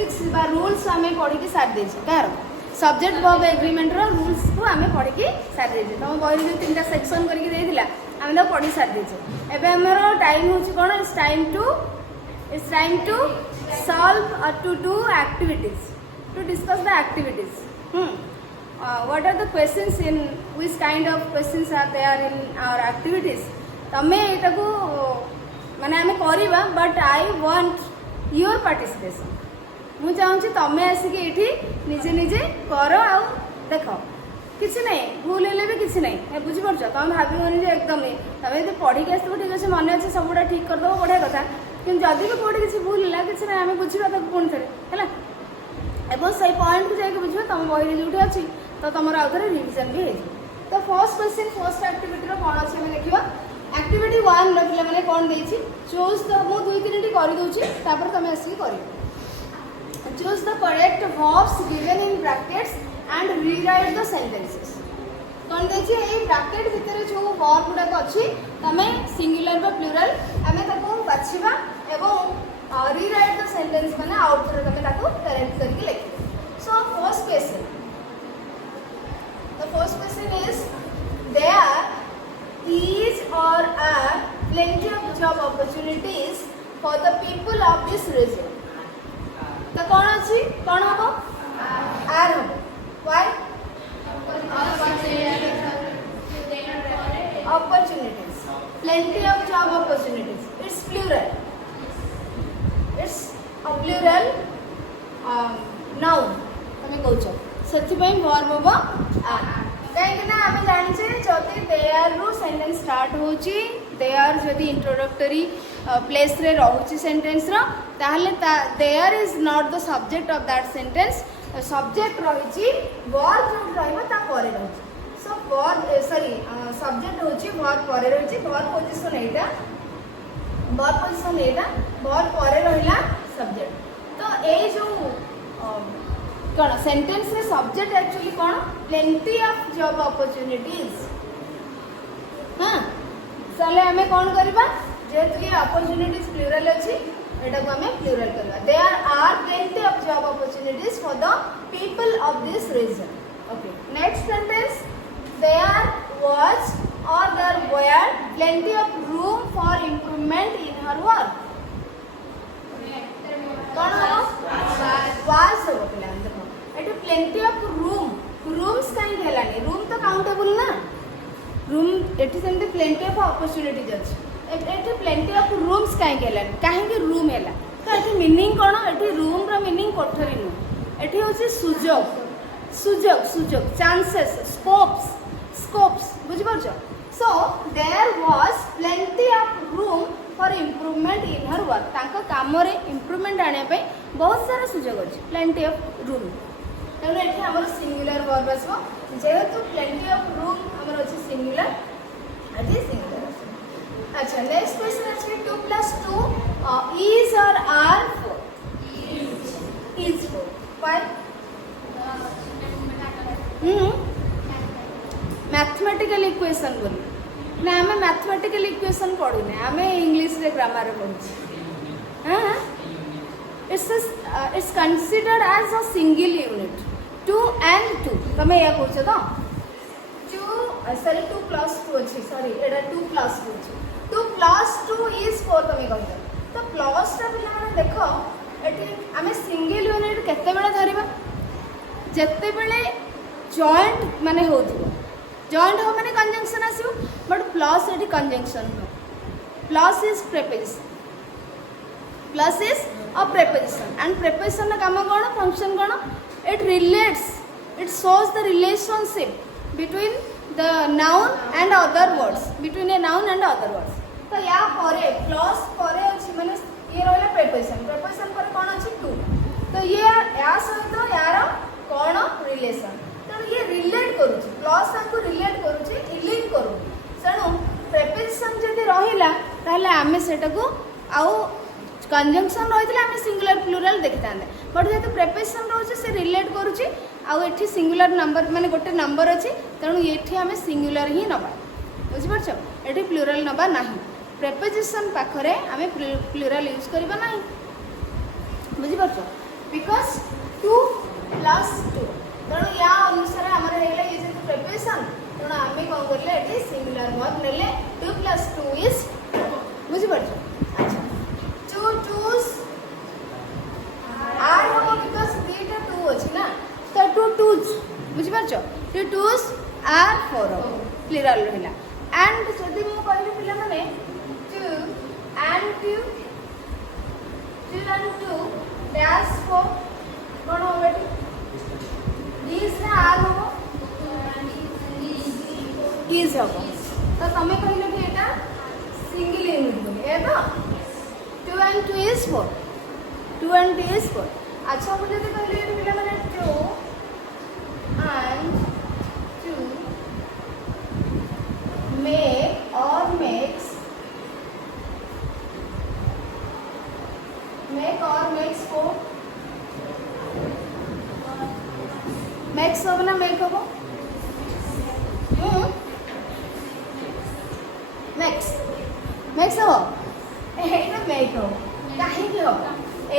Basics बा rules आम पढ़ी सारी देचे कार सब्जेक्ट वर्ब एग्रीमेंट रूल्स को आम पढ़ी सारी देचे तुम बही जो 3टा सेक्शन करके आम तो पढ़ी सारी देचे एबे हमर टाइम होची कोन it's time to solve to do activities to discuss the activities what are the questions in which kind of questions are there in our activities तमें एटा को माने आमे करबा but I want your participation मु चाहूँ तमें आसिक ये निजे निजे कर आ देख किसी नहीं भूल हेल्ले भी किसी नहीं बुझीपार तुम भावन जे एकदम तुम यदि पढ़ी आस ठीक अच्छे मन अच्छे सबूटा ठीक करदेव बढ़िया कथा कि जदि भी कौटे किसी भूल है किसी ना आम बुझा पुणी थे है एवं से पॉइंट को जाकर बुझे तुम बही जो अच्छी तो तुम आउ थे रिविजन भी हो तो फर्स्ट क्वेश्चन फर्स्ट एक्टिविटी कौन अच्छे देखा एक्टिविटी 1 पे मैंने कौन देती चूज द मुझे 2-3 करदे तुम आसिक कर choose the correct verbs given in brackets and rewrite the sentences कौन देखिए ये ब्रैकेट भितर जो वर्ब गुड़ाक अच्छी तुम सिंगुलर बा प्लूरल आम बाछा एवं रीराइट द सेंटेंस मैंने आउट थोड़ा तुम करेक्ट करके लिखे so first question the first question is there is or are plenty of job opportunities for the people of this region तो कौन अच्छी कौन हम आर हम why opportunities plenty of job opportunities it's plural it's a plural noun तमे कहछ सच्ची पई verb हो कहीं आम जाने जदि देयर रु सेंटेंस स्टार्ट होची देयर जदि इंट्रोडक्टरी प्लेस रे रहउची सेंटेंस रो ताहले there is not the subject of that sentence subject रहिची वर्ब जो रहइबो ता परे रहउची सो वर्ब सॉरी सब्जेक्ट होची वर्ब परे रहउची वर्ब पोजीशन एटा वर्ब परे रहिला सब्जेक्ट तो ए जो कौन सेंटेंस रे सब्जेक्ट एक्चुअली कौन प्लेंटी ऑफ जॉब अपॉर्चुनिटीज हाँ चले आम कौन करवा जेहेतु ये अपॉर्चुनिटीज प्लूरल अच्छी एटा को आम प्लूरल करवा there are plenty of job opportunities for the people of this region okay next sentence there was और there were plenty of room for improvement in her work कौन हो वाज हो देखो plenty of rooms कहीं हेलानी room तो countable ना room एटी सेमती प्लेंटी ऑफ अपॉर्चुनिटीज अच्छी एटी प्लेंटी ऑफ रूम्स कहीं हेलानी कहीं रूम है तो ये मीनिंग कौन ये रूम रो मीनिंग कोठरी नु एटी होची सुजोग सुजोग सुजोग चांसेस स्कोप्स बुझी पारछ so there was plenty of room for improvement in her work तांको काम रे इम्प्रूवमेंट आने पे बहुत सारा सुजोग अच्छी प्लेंटी ऑफ रूम तेणु ये आम सिंगुलर वर्ब आसो जेहेतु प्लेंटी ऑफ रूम आमर अच्छे सिंगुलर अच्छे सिंगुलर अच्छा नेक्स्ट क्वेश्चन अच्छे 2+2 इज और are 4 is 4 why mathematical equation बोली ना आम मैथमेटिकल इक्वेशन पढ़ुने आम इंग्लिश रे ग्रामर पढ़ु हाँ it's considered as a single unit 2 and 2 तुम या कौच तो 2+2 अच्छी सॉरी एटा 2+2 2+2 इज 4 तुम कह तो प्लस टा पिला देख ये आम सिंगल यूनिट केते बेले धरिबा जेते बेले जॉइंट माने होथिबो जॉइंट हो माने कंजंक्शन आसीबो बट प्लस एटी कंजंक्शन हो plus is preposition plus is a preposition and preposition का काम कौन फंक्शन कौन it relates it shows the relationship between the noun and other words between a noun and other words तो या परे plus परे अछि माने ये रहला प्रीपोजिशन पर कौन अछि 2 तो ये या सहित यार कौन रिलेशन तो ये रिलेट करूछि प्लस को रिलेट करूछि लिंक करू सणु प्रीपोजिशन जदि रहिला ताहले आमे सेटा को आउ कंजंक्शन रही आम सिंगुलर प्लूरल देखी था बट जेहतु प्रीपोजिशन रोचे से रिलेट करुच्ची आउ सिंगुलर नंबर माने गोटे नंबर अच्छी तेणु ये आम सिंगुलर ही नवा बुझीपार ये प्लूरल नवा ना प्रीपोजिशन पाखरे आम प्लूरल यूज करवा ना बुझीपार बिकॉज 2 प्लस 2 तेणु या अनुसार आमर होगा ये जो प्रिपरेशन तेणु आम कौन करें ये सिंगुलर वर्ब ने 2 प्लस 2 इज 4 बुझीपार अच्छा 2 2s आर हम बिकॉज दीटा 2 अच्छी ना तो 2 2s बुझीपार 2 2s आर 4 प्लुराल रहा एंड जदि मु कहली पिला माने 2 and 2 and 2 dash 4 कौन हो बेटी दिस ना आर हो इज हो तो तमे कहले कि एटा सिंगल यूनिट बोली ए तो 2 and 2 is 4 2 and 2 is 4 अच्छा मुझे तो कहले कि पिला माने 2 and 2 make or makes makes 4 makes हो ना make हो makes हो एटा make हो काहे की हो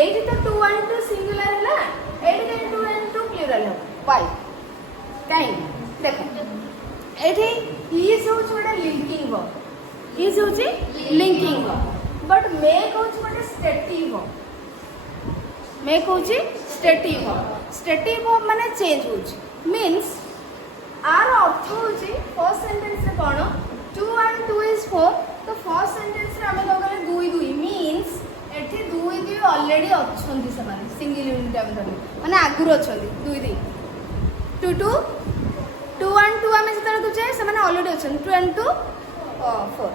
एटी तो 2 and 2 सिंगुलर है ना एटी के 2 and 2 प्लुरल हो पाई काहे देखो एटी इज हो छोटा लिंकिंग हो इज हो जी लिंकिंग हो बट make हो छोटा स्टेटिव हो make हो जी स्टेटिव हो माने चेंज हो जी मींस आर अर्थ हो जी फर्स्ट सेंटेंस रे कोन 2 and 2 is 4 तो फर्स्ट सेंटेंस रे हम कह गले 2 2 मींस एठी 2 2 ऑलरेडी अछंती से माने सिंगल यूनिट हम धरले माने आगुर अछंती 2 2 2 2 and 2 हमें जतरा तुचे से माने ऑलरेडी अछंती 2 and 2 4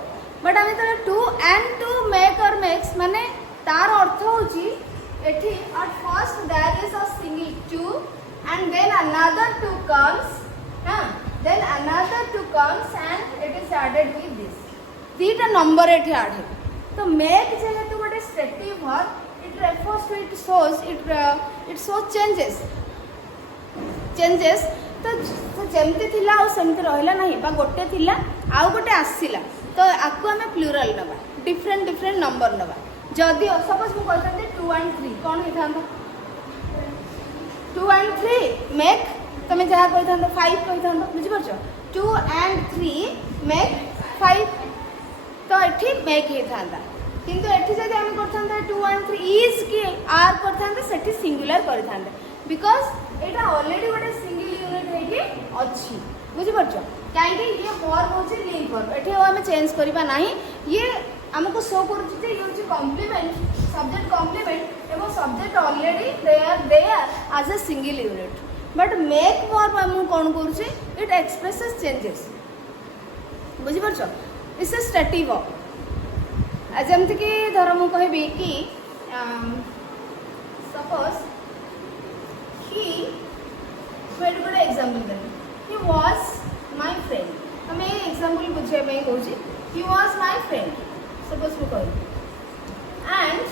बट हमें तो 2 and 2 make or makes माने तार अर्थ हो जी एठी at first there is a single 2 and then another 2 comes then another 2 comes and it is added with this दीटा नंबर एठी ऐड है तो make जेहेतु गोटे stative verb it refers to it shows changes तो जेमती थिला आ सेमती रहला नहीं बा गोटे थिला आ गोटे आसीला तो आकु हमें प्लुरल नबा डिफरेंट नंबर नबा जदि सपोज मु कहते 2 and 3 कौन होता 2 and 3 मेक तुम्हें जहाँ कही 5 कही बुझीपार 2 and 3 मेक 5 तो ये मेक होता किंतु एठी जदि आम करथांता 2 and 3 इज कि are करथांता Sethi singular करथांता because Etah already गोटे सिंगल यूनिट है कि अच्छी बुझीपार कहीं ये वर्ब होची लिंक वर्ब एठी हम चेंज करबा नहीं ये हमको शो करूची जे ये कॉम्प्लीमेंट सब्जेक्ट कॉम्प्लीमेंट एवं subject already they are as a single unit but make verb हम कोन करूची इट एक्सप्रेसेस चेंजेस बुझीपार इट्स अ स्टेटिव जमती कि धर मु कहबी कि सपोज ही वेट गोटे एग्जांपल देबी ही वाज माय फ्रेंड हम ये एग्जांपल बुझे पे कहूची he was my friend suppose मु कहबी and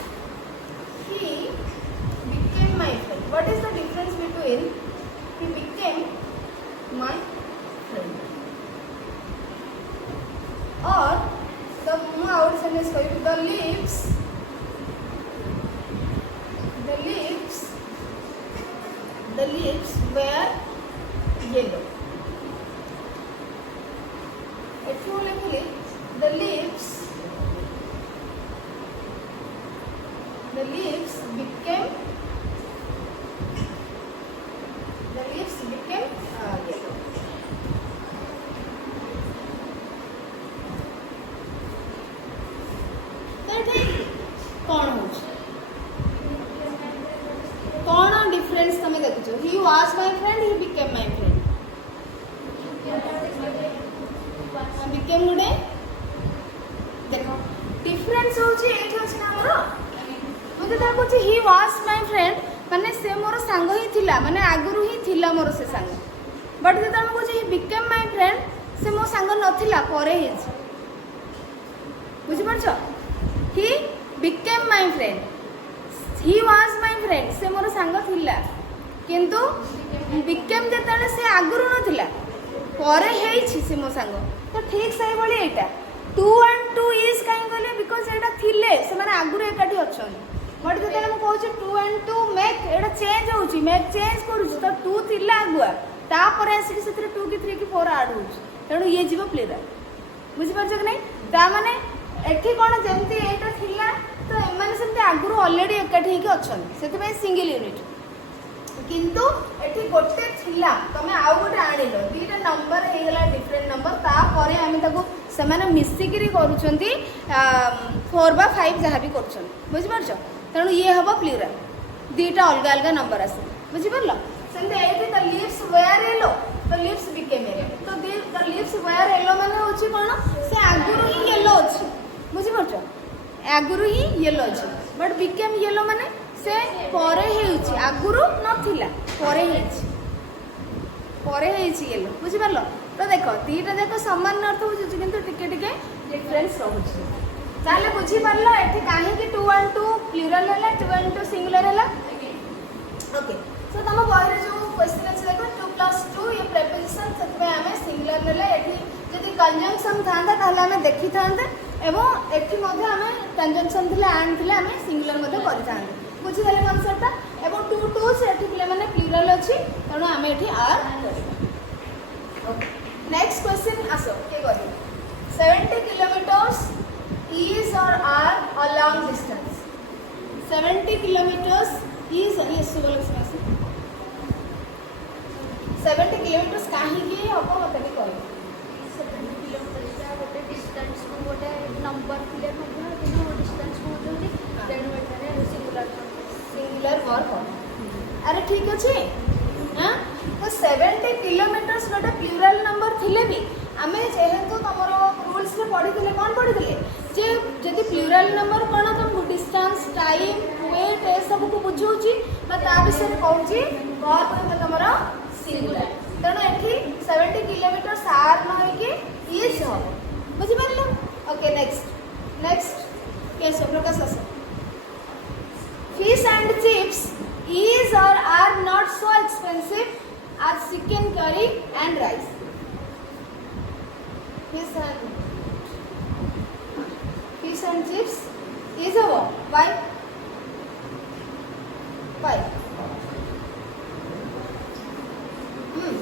he became my friend what is the difference between he became my friend or the out sentence कहबी the lips were yellow एठो लिखली the lips became yellow कौन difference तमे देखो ही was my friend he became my friend became गुडे देखो difference होची एठी अछि ना हमरो मुझे तार कहछि ही वाज माय फ्रेंड माने से मोर संग ही थिला माने आगुरु ही थिला मोर से संग बट जे तार कहछि ही बिकेम माय फ्रेंड से मो संग नथिला परे हिज बुझि परछो he became my friend he was my friend से मोर संग थिला किंतु बिकेम जेतले से आगुरु नथिला परे हेछि से मो संग तो ठीक सही बोली एटा 2 and 2 is काहे कहले बिकॉज़ एटा थिले से माने आगुरु एकाठी अछन बट जो मैं कहूँ 2 and 2 मेक एटा चेंज होउची मेक चेंज करूची तो 2 थिला आगुआ तापर आसी से 2 कि 3 कि 4 ऐड होउची तेणु ये जीव प्लूराल बुझी पारछ कि नहीं ता माने एठी कोन जेमती एटा थिला तो एमाने सेमती आगुरु ऑलरेडी एकाठी के अछन सेति पे सिंगल यूनिट किंतु एठी गोटे थिला तमे आउ गोटे आनिलो दीटा नंबर हे गेला डिफरेंट नंबर ता परे आमे ताको सेमाने मिसिकिरी करूछंती 4 बा 5 जहा भी करूछन बुझी पारछ तेणु ये हम प्लूराल दीटा अलग अलग नंबर आसे बुझीपार सेमती एटी द लिव्स वेयर येलो तो लिव्स बिकेम येलो तो द लिव्स वेयर येलो माने होची कोन से आगुरु ही येलो अछि बुझीपार आगुरु ही येलो अछि बट बिकेम येलो माने से परे हेउछि आगुरु नथिला परे हेछि येलो बुझीपार तो देखो दीटा देखो समान अर्थ होछि किंतु टिके टिके डिफरेंस रहउछि ताले बुझी पारलो एठी काहे कि 2 and 2 प्लूरल हैला 2 and 2 सिंगुलर हैला ओके सो तम बहिरे जो क्वेश्चन अछि देखो 2 + 2 ये प्रीपोजिशन सेतबे हमें सिंगुलर नेले एठी यदि कंजंक्शन थांदा ताले हमें देखि थांदे एवं एठी मध्ये हमें कंजंक्शन थिले एंड थिले हमें सिंगुलर मध्ये करि थांदे बुझी गले कांसेप्ट एवं 2 2 से एठी पिले माने प्लूरल अछि तणो हमें एठी आर करबा ओके नेक्स्ट क्वेश्चन आसो के करी 70 kilometres is or are a long distance 70 kilometers is yes बोलो इसमें 70 kilometers काहे की हबो मते भी कहू 70 किलोमीटर का गोटे डिस्टेंस को गोटे नंबर थिले मध्ये किनो डिस्टेंस को जोटी देन वेटरे सिंगुलर वर्ब अरे ठीक अछि हां तो 70 किलोमीटर्स गोटे प्लूरल नंबर थिले भी आमे जेहेतु तमरो रूल्स में पढ़ी थिले कोन पढ़ी थिले जे जदि प्लूरल नंबर कोन तुम डिस्टेंस टाइम वेट ए सब को बुझौची बा ता विषय रे कहूची वर्ब में तमरो सिंगुलर तनो एठी 70 किलोमीटर आर न होई कि इज हो बुझि परलो ओके नेक्स्ट केस प्रकाश आस fish and chips is or are not so expensive as chicken curry and rice fish and chips is a why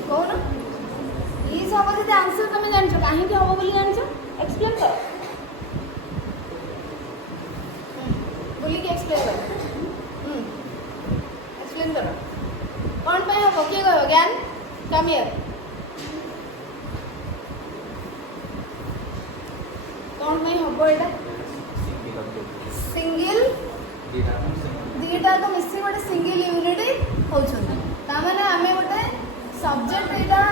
कहो ना इज हम जदि आंसर तुम जानछ काहे कि हम बोली जानछ एक्सप्लेन कर बोली कि एक्सप्लेन कर एक्सप्लेन करो कौन पे हो किए कहो ज्ञान कम हियर कौन पे हो एटा सिंगल दीटा तो मिसी गोटे सिंगल यूनिट होछन ता माने हमें गोटे subject Etah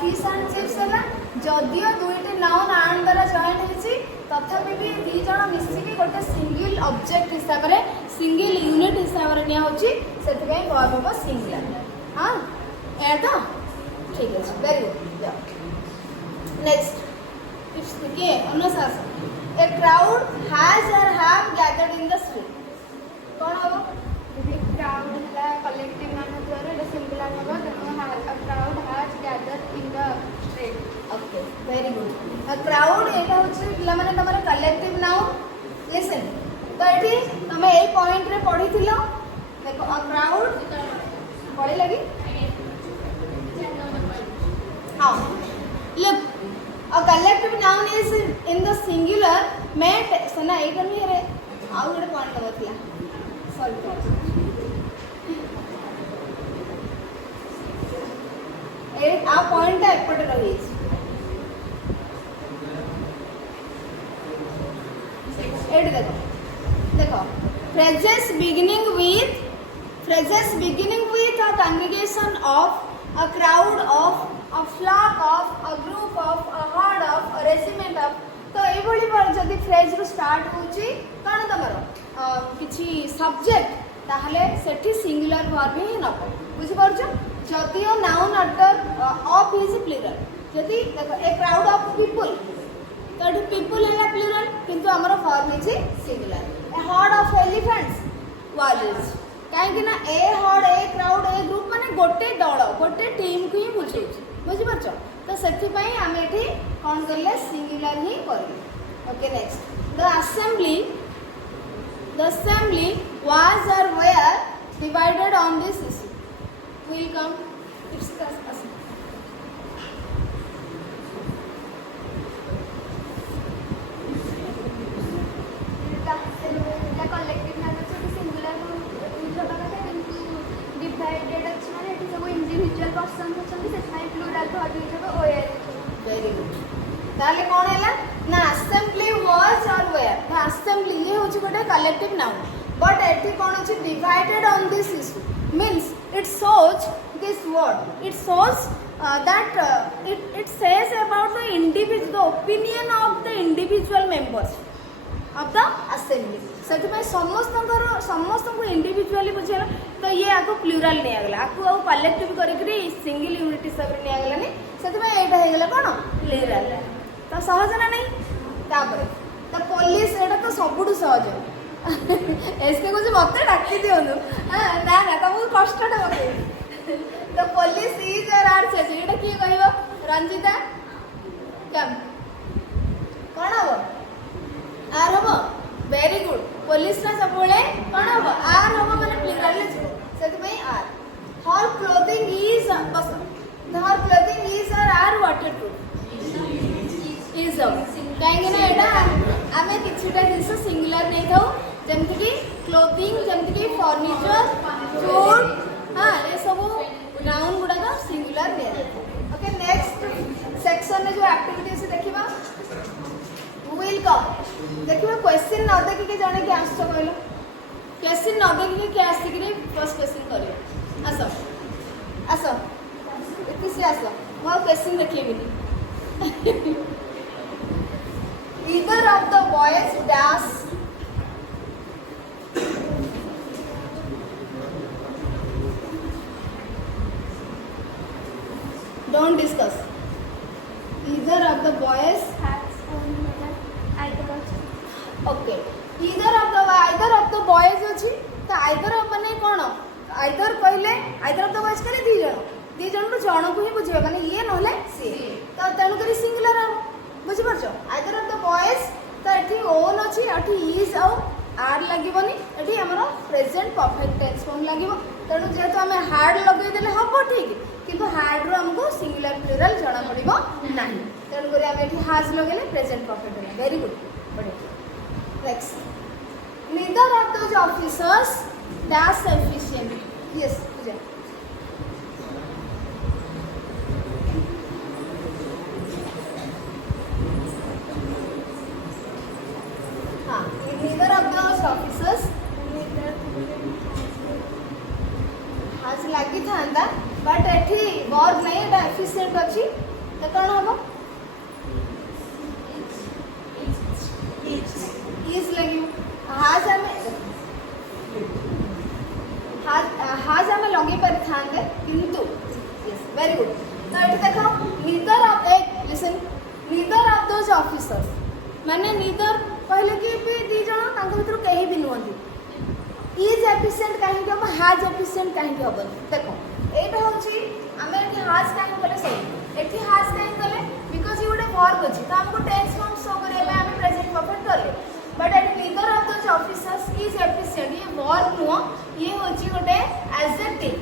fish and chips हैला जदियो दुईटी नाउन आन द्वारा जॉइन हेछि तथापि भी दी जण मिसी के गोटे सिंगल ऑब्जेक्ट हिसाब रे सिंगल यूनिट हिसाब रे निया होछि सेति पे वर्ब हो सिंगुलर हां ए तो ठीक है वेरी गुड जाओ नेक्स्ट इट्स के अनुसार ए क्राउड हैज और have gathered in the street कौन हो crowd है collective मान द्वारा এটা सिंगुलर होगा तो a crowd has gathered in the street okay very good a crowd एटा होछि पिला माने तमरे कलेक्टिव नाउन लिसन तो एठी तमे ए पॉइंट रे पढिथिलो देखो अ क्राउड पढि लगी हां look a collective noun is in the singular मेट सना एटा नहीं रे आउ गोटे पॉइंट लगथिला सॉरी ए आ पॉइंट एपटे रही एट देखो देखो phrases beginning with a congregation of, a crowd of, a flock of, a group of, a herd of, a regiment of तो ये भली जदि फ्रेज रु स्टार्ट होची कौन तमर किछि सब्जेक्ट ताहले सेठी सिंगुलर वर्ब ही नब बुझि परछ जदियो noun after of is plural जदि देखो ए क्राउड ऑफ पीपल तो एठी पीपल है प्लूरल किंतु हमर verb is singular a herd of elephants was काहे कि ना a herd a crowd a group माने गोटे दल गोटे टीम को ही बुझे बुझि परछ तो सेठी पई हम एठी कोन करले सिंगुलर ही करले okay next the assembly The assembly was or were divided on this issue. Will come. It's the assembly. Collective ମାନେ ସବୁ ସିଙ୍ଗୁଲାର ୟୁଜ୍ ହେବା କଥା କିନ୍ତୁ ଡିଭାଇଡେଡ୍ ଅଛି ମାନେ ଏଠି ସବୁ ଇଣ୍ଡିଭିଜୁଆଲ ପର୍ସନ୍ ଅଛନ୍ତି ସେଥିପାଇଁ ପ୍ଲୁରାଲ୍ ଭର୍ବ ୟୁଜ୍ ହେବ ଓଏଲ୍। Very good. ତାହେଲେ କ'ଣ ହେଲା ନା assembly was or were. ନା assembly ଇଏ ହେଉଛି ଗୋଟେ collective noun. But ଏଠି କ'ଣ ଅଛି divided on this issue. Means it shows this word. It shows that it says about the individual, the opinion of the individual members of the assembly. ସେଥିପାଇଁ ସମସ୍ତଙ୍କୁ individually ବୁଝେଇଲା ତ ଇଏ ଆକୁ ପ୍ଲୁରାଲ୍ ନିଆଗଲା ଆକୁ ଆଉ କଲେକ୍ଟିଭ୍ କରିକିରି ସିଙ୍ଗଲ ୟୁନିଟ୍ ହିସାବରେ ନିଆଗଲାନି ସେଥିପାଇଁ ଏଇଟା ହେଇଗଲା କ'ଣ ପ୍ଲୁରାଲ୍ ତ ସହଜ ନା ନାହିଁ। ତାପରେ ତ ପୋଲିସ ଏଇଟା ତ ସବୁଠୁ ସହଜ ଏସକେ କହୁଛି ମୋତେ ଡାକି ଦିଅନ୍ତୁ ନା ତମକୁ କଷ୍ଟଟା ପକେଇବି ତ ପୋଲିସ ଇଜ୍ ଅର୍ ଆର୍ ଅଛି ଏଇଟା କିଏ କହିବ ରଞ୍ଜିତା କମ୍ କ'ଣ ହବ आर हम वेरी गुड पुलिस ना सब कौन हम आर हम मैंने प्लुराल से आर हर क्लोथिंग इज बस her clothing is are waterproof is कहीं ना यहाँ आम किटा जिन सिंगुलर नहीं था जमती कि क्लोथिंग जमती कि फर्निचर फूड हाँ ये सब नाउन गुड़ाक सिंगुलर दिया। ओके नेक्स्ट सेक्शन में जो एक्टिविटीज देखा will come देखिए क्वेश्चन न देखिए जड़े कि आस कहल क्वेश्चन न देखिए कि आसिक फर्स्ट क्वेश्चन कर आस आस इतिश्री आस मो क्वेश्चन देखिए either of the boys dash don't discuss either of the boys okay either of the boys अच्छी तो either of माने कौन either कहले either of the boys कहले दी जन जन को ही बुझे माने ये नहले सी तो तेणु करी सिंगुलर हम बुझी परछो either of the boys तो एठी ओन अच्छी एठी इज आउ आर लागबनी एठी हमरो प्रेजेंट परफेक्ट टेंस फॉर्म लागबो तेणु जेहेतु हमें हार्ड लगे देले हबो ठीक किंतु हार्ड रो हमको सिंगुलर प्लुरल जणा पड़िबो नाही तेणु करी हम एठी हाज लगेले प्रेजेंट परफेक्ट होला वेरी गुड बढ़िया। Next, neither of those officers dash efficient. Yes, Pooja. हाँ, neither of those officers हाथ लगी था बट एठी वर्ब नहीं एटा एफिशिएंट अच्छी तो कौन हम इज लगी हाज आमे लगे पारि थांते किंतु यस वेरी गुड तो एठी देखो नीदर ऑफ एक listen neither of those officers माने नीदर कहले कि भी दी जण तांको भितर कहीं भी नुहंती इज एफिशिएंट काहे कि हम हाज एफिशिएंट काहे कि हबन देखो एटा होची आमे एठी हाज काहे बोले सही एठी हाज काहे बोले बिकॉज़ यू गुड वर्ब अछि तो हमको टेंस फॉर्म शो करे में आमे प्रेजेंट परफेक्ट करले but at neither of those officers is efficient ये वर्ब नुह ये होची गोटे एडजेक्टिव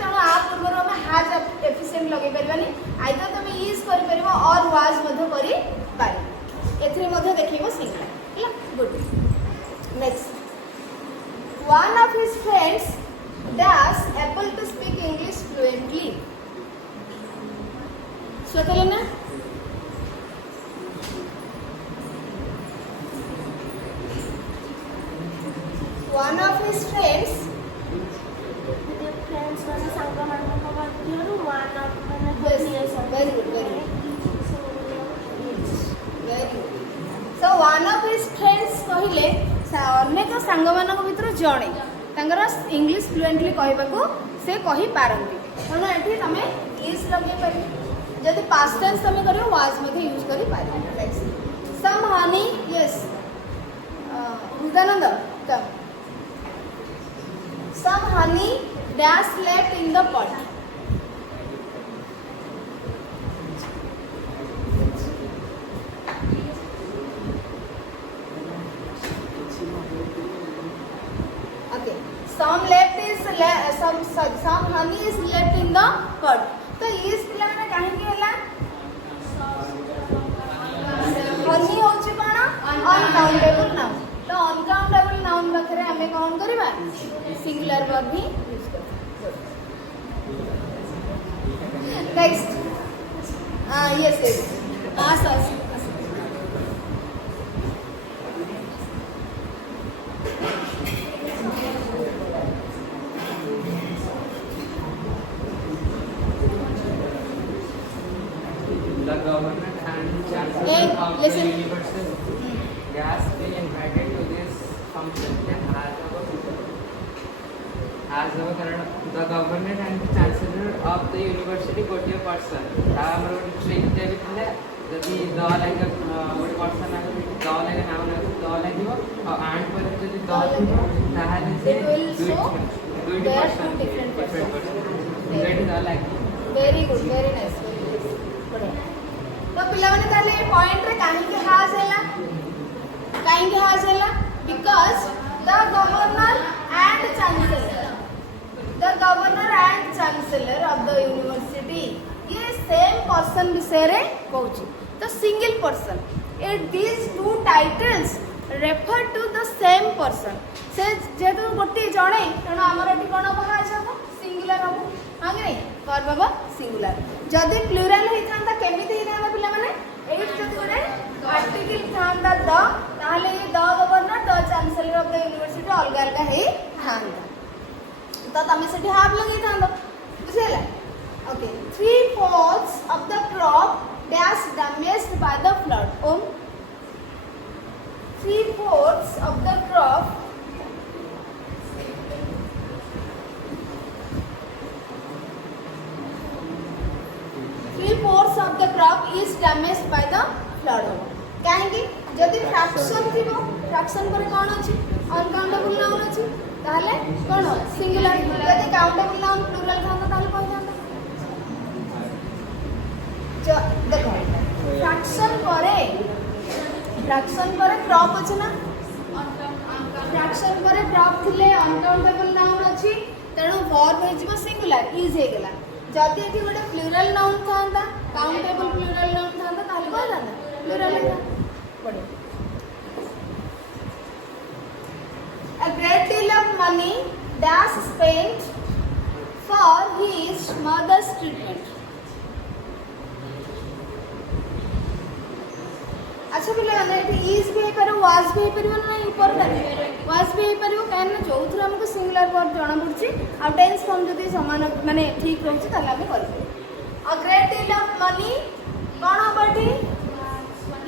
तेणु आ पूर्व हम हाज एफिशिएंट लगे पारबानी आइदर तुम इज कर परबो और वाज मध्य करि पारि एथरे मध्य देखिबो सिंगल हैला good. Next one of his friends dash able to speak English fluently Svetlana one of his friends ମାନେ ସାଙ୍ଗମାନଙ୍କ ମଧ୍ୟରୁ one of ମାନେ very good so one of his friends କହିଲେ ଅନେକ ସାଙ୍ଗମାନଙ୍କ ଭିତରୁ ଜଣେ ତାଙ୍କର ଇଂଲିଶ ଫ୍ଲୁଏଣ୍ଟଲି କହିବାକୁ ସେ କହିପାରନ୍ତି ତେଣୁ ଏଠି ତମେ ଇଜ୍ ଲଗେଇ ପାରିବ ଯଦି ପାଷ୍ଟ ଟେନ୍ସ ତମେ କରିବ ୱାଜ୍ ମଧ୍ୟ ୟୁଜ୍ କରିପାରିବ ସମ୍ honey Yes Hrudananda com some honey dash left in the pot some honey is left in the pot. तो इस पिला माने काहे की होला honey होची कोन अनकाउंटेबल नाउन तो अनकाउंटेबल नाउन बखरे हमें कौन करबा सिंगुलर वर्ब भी यूज करबा next yes The government and chancellor Hey, of the listen. university has been invited to this function as our the government and chancellor of the university गोटे person हमर train देबी थिले जदि the लागे गोटे person आगे the लागे नाम लागे द लागिवो एंड पर जदि द थिबो ताहाले से It will show दुईटी they are person two different persons. दुईटी द लागे very good very nice बढ़िया तो पिला माने ताले पॉइंट रे काहे के हाज हैला because the governor and chancellor of the university ये सेम पर्सन विषय रे कहूची तो single person these two titles refer to the same person से जेतु गोटे जणे तेणु हमर एटी कोन भाज हबो सिंगुलर हबो आगे नहीं कर बाबा सिंगुलर जदि प्लुरल हे थांता केमिति हे थांता पिला माने एट जदि गोटे आर्टिकल थांता द ताहले ये the governor the chancellor of the university अलगा अलगा हे थांता तो तमे सेठी हाफ लगे थांता बुझेला okay 3/4 of the crop dash damaged by the flood 3/4 of the crop of the crop is damaged by the flood कहीं जदि फ्रैक्शन थी फ्रैक्शन पर कौन अच्छी अनकाउंटेबल नाउन अच्छी ताहले कौन सिंगुलर जदि काउंटेबल नाउन प्लुरल था ताहले कौन था देखो फ्रैक्शन पर क्रॉप अछि ना फ्रैक्शन पर क्रॉप थिले अनकाउंटेबल नाउन अछि तेणु वर्ब हे जिवो सिंगुलर इज हे गेला जदि एठी गोटे प्लुरल नाउन थांता काउंटेबल प्लुरल नाउन थांता ताहले कोन थांता प्लुरल था पढ़ो a great deal of money dash spent for his mother's treatment अच्छा पिले माने एठी इज भी हे पारो वाज भी हे परिबो ना ऊपर का वाज भी हे परिबो काहे ना चौथरा हमको सिंगुलर वर्ब जणा पड़ची आ टेंस फॉर्म जदी समान माने ठीक रहउची ताला हम करबे a great deal of money कोन बडी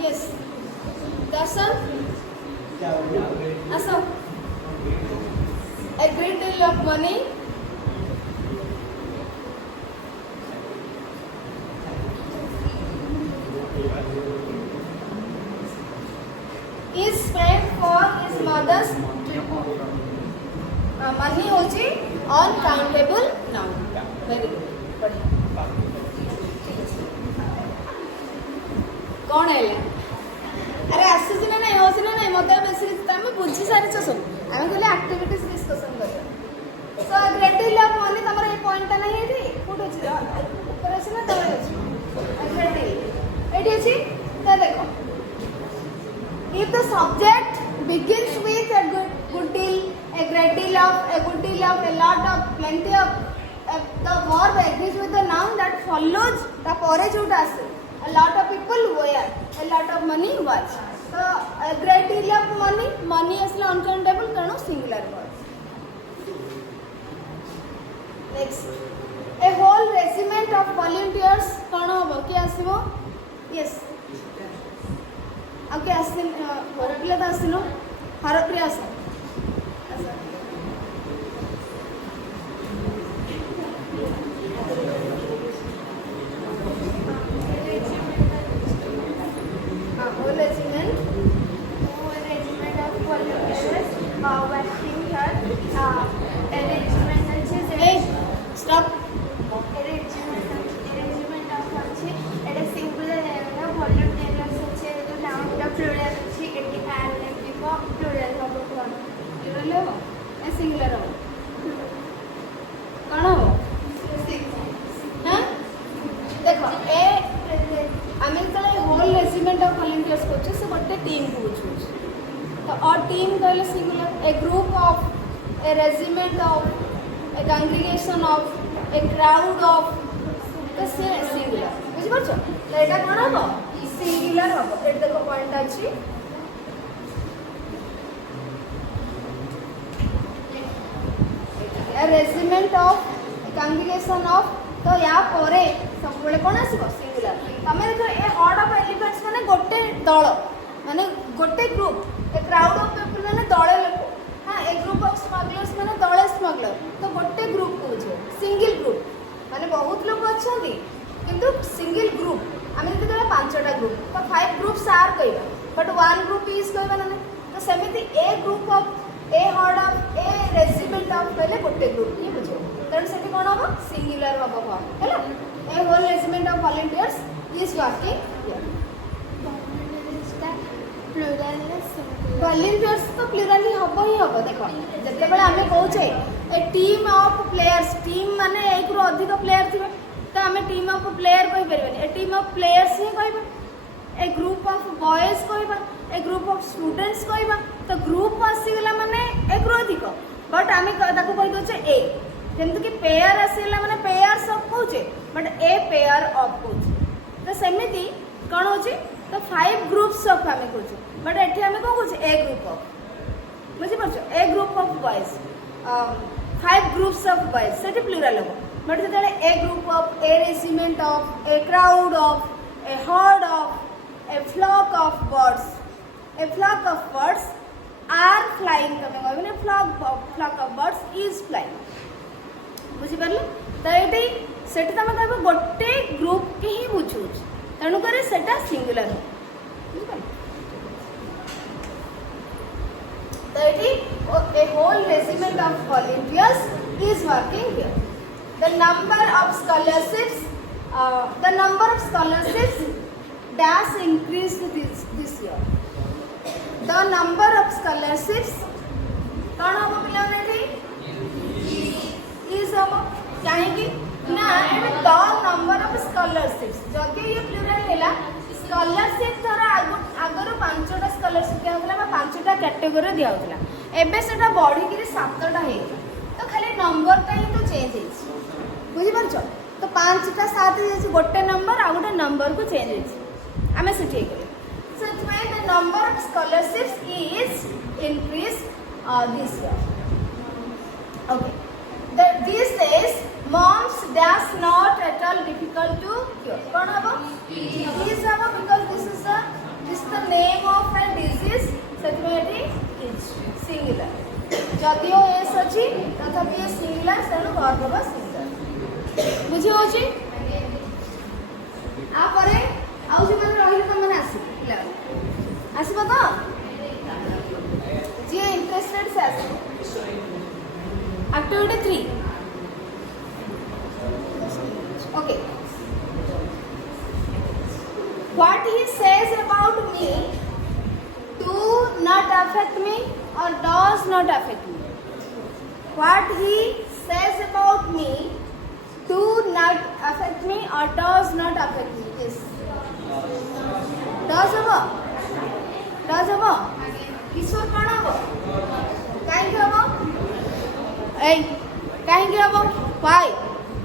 यस दर्शन असो a great deal of money is spent for his mother's treatment money होची uncountable noun very good बढ़िया कौन है अरे आसुची ना नहीं होसी ना नहीं मते बेसी तमे बुझी सारी छ सब आमे कहले एक्टिविटीज डिस्कशन करबा so great deal of money तमरा ए पॉइंट नहीं है थी कोठो छी ऊपर अछि ना तळे अछि ग्रेट डील एठी अछि त देखो if the subject begins with a good deal a great deal of a good deal of a lot of plenty of the verb agrees with the noun that follows the pore जोटा आसे a lot of people were a lot of money was so a great deal of money asla uncountable tano singular word next a whole regiment of volunteers kono hobo ki asibo yes okay asin horapila da asino harapriya asa whole regiment of volunteers working here a regiment hey stop a regiment of a singular volunteers the noun the plural and before plural plural ho a singular ho regiment of volunteers को से गोटे team को बुझे तो और team कहले singular a group of a regiment of a congregation of a crowd of तो से सिंगुलर बुझिपारछ तो एटा कोन हबो सिंगुलर हबो एट देखो पॉइंट अछि ए regiment of a congregation of तो या परे सब बेले कोन आसीबो सिंगुलर तमे देखो ए हॉर्ड ऑफ एलिफेंट्स माने गोटे दल माने गोटे group A crowd of people माने दले लोक हां ए ग्रुप ऑफ स्मगलर्स माने दले स्मगलर तो गोटे ग्रुप को बुझे सिंगल ग्रुप माने बहुत लोक अछंती किंतु सिंगल ग्रुप आमे जते पांचटा ग्रुप तो फाइव ग्रुप्स आर कहबा बट वन ग्रुप इज कहबा ना तो सेमिति a group of a horde of a regiment of पहले गोटे ग्रुप ही बुझे तेणु से कौन हम सिंगुलर हम है a whole regiment of volunteers is working volunteers तो प्लूरल ही हम देखो जिते बड़े आम कहे a team of players team माने एक रु अधिक प्लेयर थे तो आम टीम ऑफ प्लेयर कही पारे ए टीम ऑफ प्लेयर्स ही कह ए ग्रुप ऑफ बॉयज कह ए ग्रुप ऑफ स्टूडेंट्स कह तो ग्रुप आसीगला माने एक रु अधिक बट आम कहीदे ए जमती कि पेयर आसला माने पेयर्स ऑफ कहे बट ए पेयर ऑफ कहे तो सेमिति कौन हो तो फाइव ग्रुप्स ऑफ आम कहे बट एठी आम कौन कहे ए ग्रुप ऑफ बुझीपार a group of boys five groups of boys से प्लूरल हम बट जो a group of a regiment of a crowd of a horde of a flock of birds are flying तुम कह flock of birds is flying बुझीपारे तो ये से तुम कह गोटे ग्रुप के ही बुझू तेणुक से सिंगुलर तो ये a whole regiment of volunteers is working here. The number of scholarships dash increased this year. The number of scholarships कौन हम पिला is हम कहीं ना the number of scholarships जब ये प्लूरल हैला स्कॉलरशिप थोड़ा आगर 5टा स्कॉलरशिप दिया होता पांचटा कैटेगोरी दिया होता एबे सेटा बढ़ी कि 7टा है तो खाली नंबरटा ही तो चेंज है बुझीपार तो 5टा 7 जैसे गोटे नंबर आ गोटे नंबर को चेंज है आम से ठीक सो इतमें the number of scholarships is increase this year okay these days moms dash not at all difficult to cure कौन हबो disease हबो because this is the name of a disease सेतमे एटी is singular जदियो S अछि तथापि ये singular तेणु वर्ब हबो सिंगुलर बुझी होची आ परे आउ जे मन रहिल त मन आसी पिला आसीबो तो जे इंटरेस्टेड से आसी Activity 3. Okay. What he says about me do not affect me or does not affect me. What he says about me do not affect me or does not affect me is does habo ईश्वर कौन हबो कहीं हबो कहीं हम Y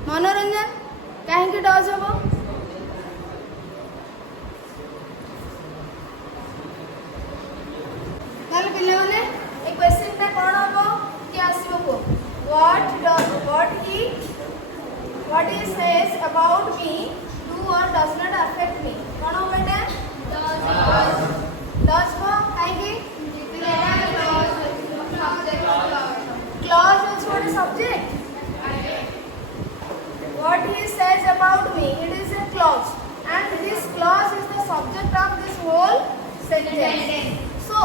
मनोरंजन कहीं does हम पे क्वेश्चन कौन हम कि आसो what he says about me do or does not affect me कौन हम बेटा does को कहीं clause is what a subject what he says about me it is a clause and this clause is the subject of this whole sentence so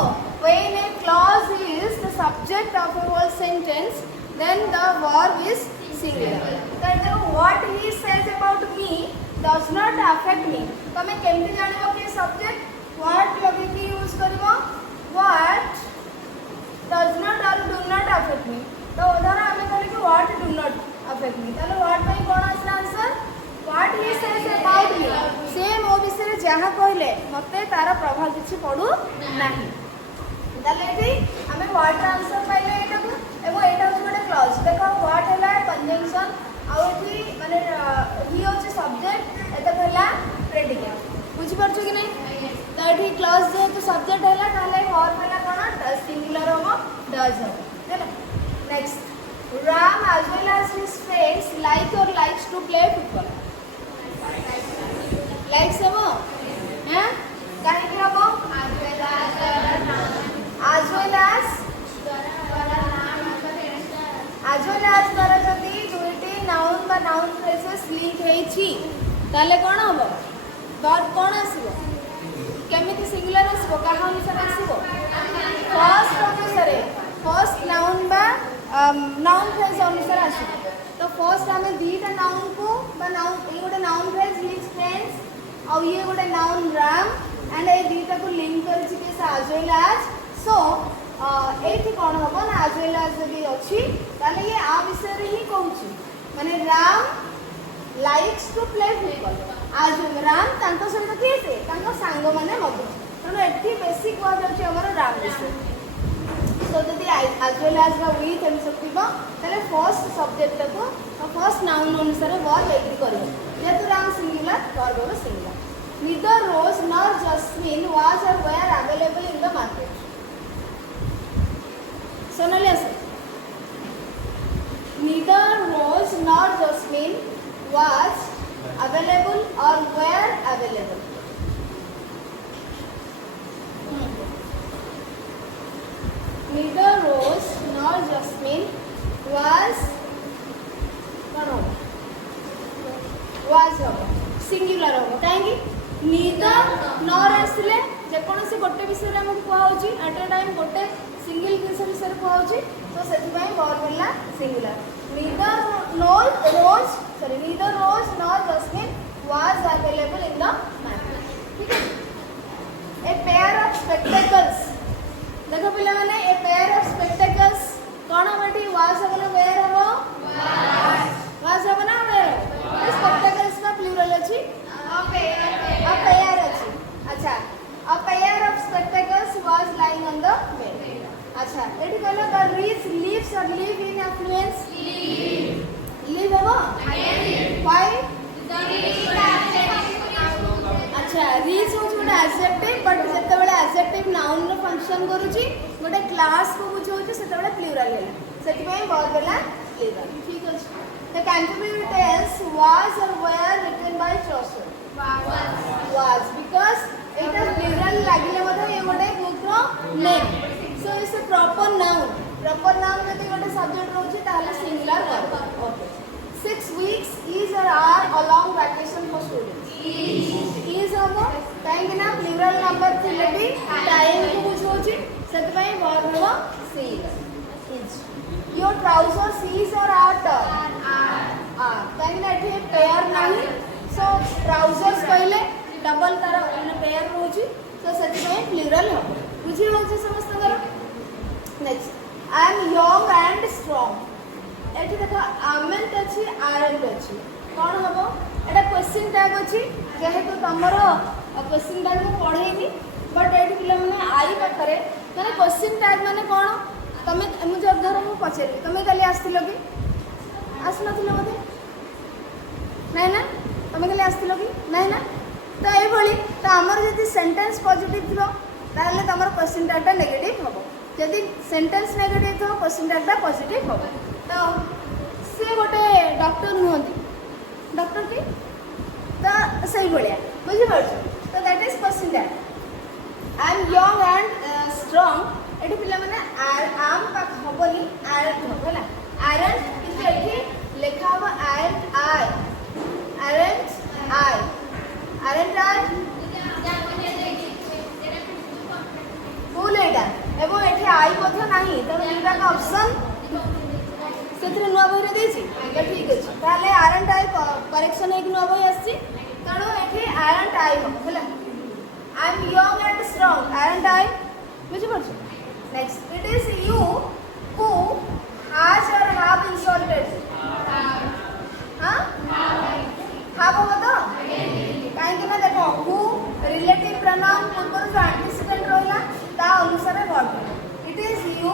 when a clause is the subject of a whole sentence then the verb is singular then what he says about me does not affect me तो मैं केमती जानिबो कि subject what लगे कि use करिवो what does not or do not affect me तो उदाहरण आमे कहले कि what do not affect me ताले what ପାଇଁ कोन आसला answer what he says about me से मो विषय जहाँ कहले मत तार प्रभाव किसी पड़ू ना आम व्हाट आंसर पाइले यहाँ यहाँ हूँ गोटे क्लज देख व्हाट है कंजंक्शन आउे माने ही हूँ सब्जेक्ट एतक है प्रेडिकेट बुझीपार कि नहीं तो ये क्लज जेहतु सब्जेक्ट है वर्ब है कौन सिंगुलर हम डज हम next Ram as well as his friends like or likes to play football likes हम हैं कहीं हम as well as द्वारा जदि दुईटी नाउन बा नाउन फ्रेजेस लिंक होईछि ताले कोन हबो वर्ब कोन आसीबो केमिति सिंगुलर आसीबो कहा अनुसार आसीबो फर्स्ट अनुसार फर्स्ट नाउन बा नाउन फ्रेज अनुसार आसीबो तो फर्स्ट हमें दीटा नाउन को बा नाउन ये गोटे नाउन फ्रेज हिज फ्रेंड्स और ये गोटे नाउन राम एंड ये दीटा को लिंक करछि के as well as सो एठी कोन हबो ना as well as जदि अछि ताले ये आ विषय रे ही कहूछि माने Ram likes to play football आज राम तांको सहित किए से तांको सांग माने मत तेणु एठी बेसिक वर्ड अछि हमर राम विषय तो जदि as well as बा with एम सकतिबो ताले फर्स्ट सब्जेक्ट को फर्स्ट नाउन अनुसार वर्ब एग्री करियो जेतु राम सिंगुलर वर्ब हो singular neither Rose nor Jasmine was or were available in the market Sonali neither Rose nor Jasmine was available or were available neither Rose nor Jasmine was singular हो कहीं neither nor आसले जेकोसी गोटे विषय आमको कहूँ eight ए time गोटे single विषय कहूँ तो से वर्ब है singular neither Rose nor Jasmine was available in the market ठीक है a pair of spectacles देखो पिला माने a pair of spectacles कौन बेटी was available where हम was हम ना where spectacles का प्लूरल अछि a pair अछि अच्छा a pair of spectacles was lying on the bed अच्छा एठी कहलो the rich lives or live in affluence live है why अच्छा rich हो गोटे adjective बट जते बेले adjective noun रो फंक्शन करूची गोटे क्लास को बुझौची सेते बेले प्लूरल हैला सेति पई वर्ब हैला plural ठीक अछि the contributive tense was or were written by Chaucer was because it is plural लागिले मते ये गोटे बुक रो name so it's a proper noun जति गोटे सब्जेक्ट रहउची ताले singular verb okay 6 weeks is or are a long vacation for students is होबो काहे ना प्लूरल नंबर थिले भी टाइम को बुझौची सेति पई वर्ब हो singular is your trousers is or are काहे ना एठी पेयर नाही सो ट्राउजर्स कहले डबल तार माने पेयर रहउची तो सेति पई प्लूरल हो बुझी होची समस्त कर next I am young and strong एठी देखो आमेंट अछि आरंट अछि कोन हबो एटा क्वेश्चन टैग अछि जेहेतु तमरो क्वेश्चन टैग को पढेनी बट एठी पिला माने आई पाखरे माने क्वेश्चन टैग माने कोन तमे मुझे धर मु पछेली तमे काली आस्थिलो कि आसनथिलो मते नै ना तमे काली आस्थिलो कि नै ना तो ए भली तो हमर जति सेंटेंस पॉजिटिव थिलो ताले तमर क्वेश्चन टैगटा नेगेटिव हबो यदि सेंटेंस नेगेटिव तो क्वेश्चन टैगटा पॉजिटिव हबो तो से गोटे डॉक्टर नुहंती डॉक्टर की तो सही भलिया बुझी परछ तो that is question tag I am young and strong एठी पिला माने आम पाख हबोली आरंट हबला आरंट किंतु एठी लेखा हबो आरंट आई फुल एटा एवं एठी आई मध्य नाही त दुटा का ऑप्शन सेथरे नुवा बहिरे देछि तो ठीक अछि ताले आरंट आई करेक्शन एक नुवा बहि आछि तणो एठी आरंट आई हला I am young and strong aren't I बुझि परछ next it is you who has or have insulted हां have होगा तो कहीं ना देखो हु pronoun पूर्व जो antecedent रहिला ता अनुसार verb it is you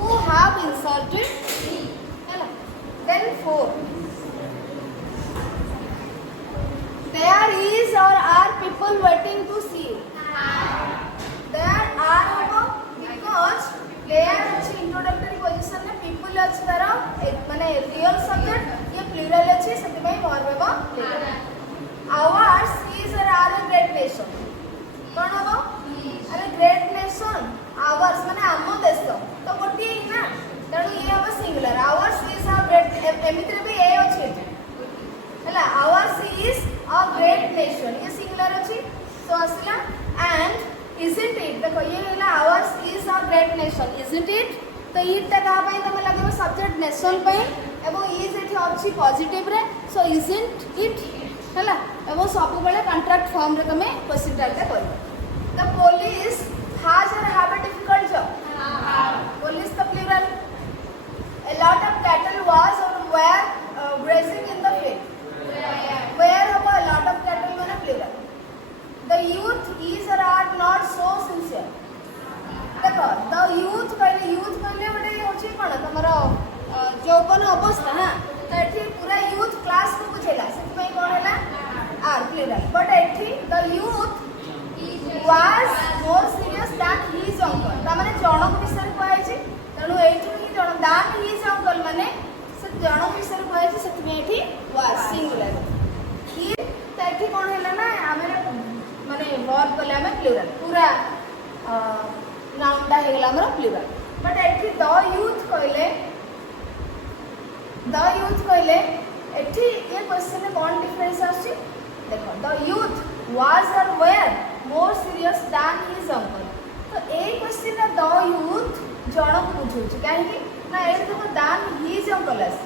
who have insulted me हैला then 4 there is or are people waiting to see you there are होगा because player अच्छी introductory position में people अच्छी तरह माने real subject ये plural अच्छी सेति में verb होगा ours is or are a great nation कौन होगा अरे great nation ours माने आम देश तो गोटे ही ना तेणु ये होगा singular ours is a great एमित्रे भी ए अच्छी हैला ours is a great nation ये singular अच्छी तो असला and isn't it देखो ये हैला ours is a great nation isn't it तो it ता कहा पे तमे लगेबो सब्जेक्ट नेशन पे एवं is एठी अछि पॉजिटिव रे सो isn't it हैला एवं सब बेले कॉन्ट्रैक्ट फॉर्म रे तमे क्वेश्चन टाइप करबो the police has or have a difficult job police the plural a lot of cattle was or were grazing in the field where have a lot of cattle माने plural the youth is or are not so sincere देखो the youth कहले गोटे होची कोन तमरो जौवन अवस्था ना तो एठी पूरा youth क्लास को बुझेला सेति पई कोन हैला आर plural but एठी the youth was more serious than his uncle ता माने जनक विषय कहै छी तणु एठी ही जन than his uncle माने से जनक विषय कहै छी सेति पई एठी was singular ही तो एठी कोन हैला ना हमरे माने वर्ब कले हमें प्लूरल पूरा नाउन टा हेगला हमर प्लूरल बट एठी द यूथ कहले एठी ये क्वेश्चन में कौन डिफरेंस आछि देखो द यूथ वाज और were more serious than his uncle तो ए क्वेश्चन द यूथ जनक बुझु छी काहे कि ना ए देखो दैन हिज अंकल आस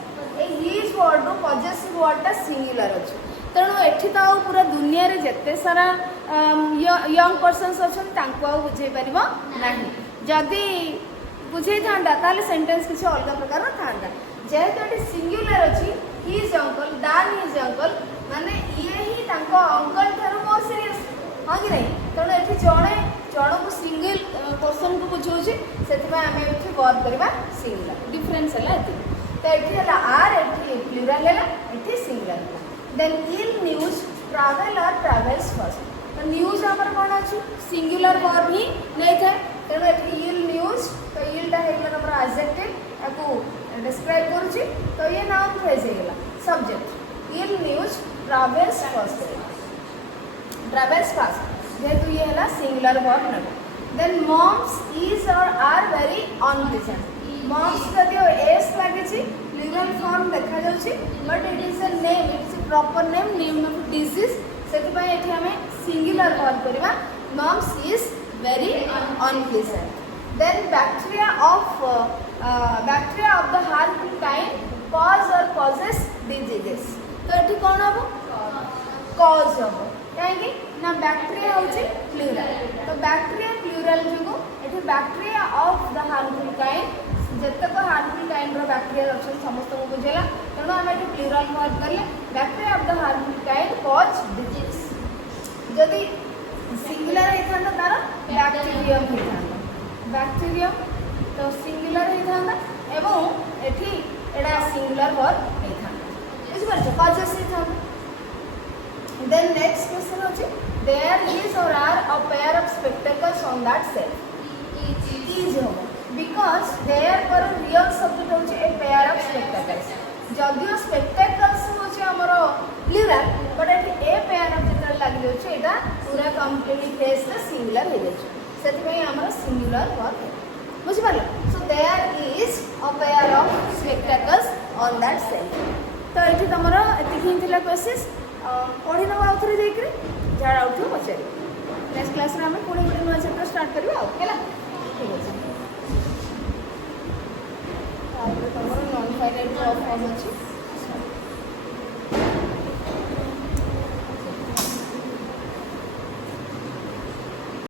ए हिज वर्ड रो पॉजिटिव वर्ड टा सिंगुलर अछि तेणु एठी तो पूरा दुनिया रे जते सारा यंग पर्सन्स अछन तांको आ बुझे परिबो नाही जदी बुझे थांडा ताले सेंटेंस किछ अलग प्रकार थांडा जेहेतु एठी सिंगुलर अछि his uncle than his uncle माने ये ही तांको अंकल थारो मोर सीरियस हां कि नहीं तेणु एठी जण को सिंगल पर्सन को बुझौ छी सेति में हमें एठी वर्ब करबा सिंगुलर डिफरेंस हला एति तो एठी हला आर एठी प्लूरल हला एठी singular then ill news travel or travels first तो न्यूज हमर कोन अछि सिंगुलर वर्ब ही नै थे तेणु एठी ill news तो ill टा हेला हमर एडजेक्टिव याको डिस्क्राइब करू छी तो ये नाउन फ्रेज हेला subject ill news travels first जेहेतु ये हेला सिंगुलर वर्ब नै then moms is or are very unpleasant moms जदियो एस लागे छी प्लूरल फॉर्म देखा जाउछि but it is a name it is proper name of disease सेति पय एठी हमें सिंगुलर वर्ब करबा moms is very unpleasant then bacteria of the harmful kind cause or causes diseases तो एठी कोन हबो cause हबो काहेकि ना बैक्टीरिया होछि प्लूरल तो बैक्टीरिया प्लूरल जगो एठी bacteria of the harmful kind जतक हार्मफुल काइंड रो बैक्टीरिया अछन समस्त को बुझेला तेणु हम एठी प्लूरल वर्ब करले bacteria of the harmful kind cause disease जदि सिंगुलर हेथांदा तार बैक्टीरियम हेथांदा बैक्टीरियम तो सिंगुलर हेथांदा एवं एठी एडा सिंगुलर वर्ब हेथांदा बुझ परछ कॉजेस हेथांदा then next question होची there is or are a pair of spectacles on that shelf is होगा because there पर real subject होची a pair of spectacles जदियो spectacles होची हमरो plural but एठी a pair of जेतरा लागि होची एटा पूरा कंप्लीटली फेस से सिंगुलर हो जाय सेति में हमरो सिंगुलर वर्ब बुझ परला so there is a pair of spectacles on that shelf तो एठी तमरो एति हिंतिला क्वेश्चंस पढ़ी नवा आउथरे जाइकरी जाडा आउथो पचारी नेक्स्ट क्लास रे हमें पुणी गोटे नवा चैप्टर स्टार्ट करबा आ हैला ठीक अछि तापर तमरो नॉन फाइनाइट फॉर्म अछि